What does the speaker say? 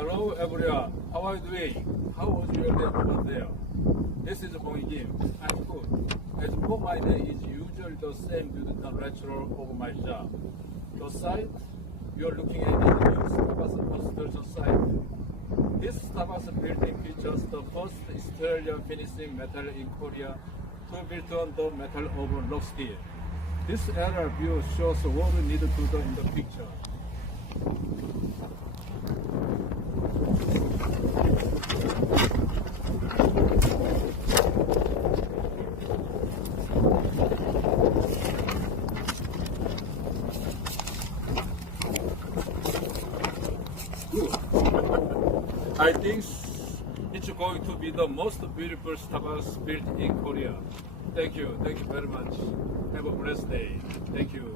Hello everyone, how are you doing? How was your day over there? This is Hong Kim. I'm good. As for my day is usually the same due to the nature of my job. The site you're looking at is the new Starbucks construction site. This Starbucks building features the first exterior finishing metal in Korea to build on the metal over rock steel. This aerial view shows what we need to do in the picture. I think it's going to be the most beautiful Starbucks built in Korea. Thank you very much. Have a blessed day. Thank you.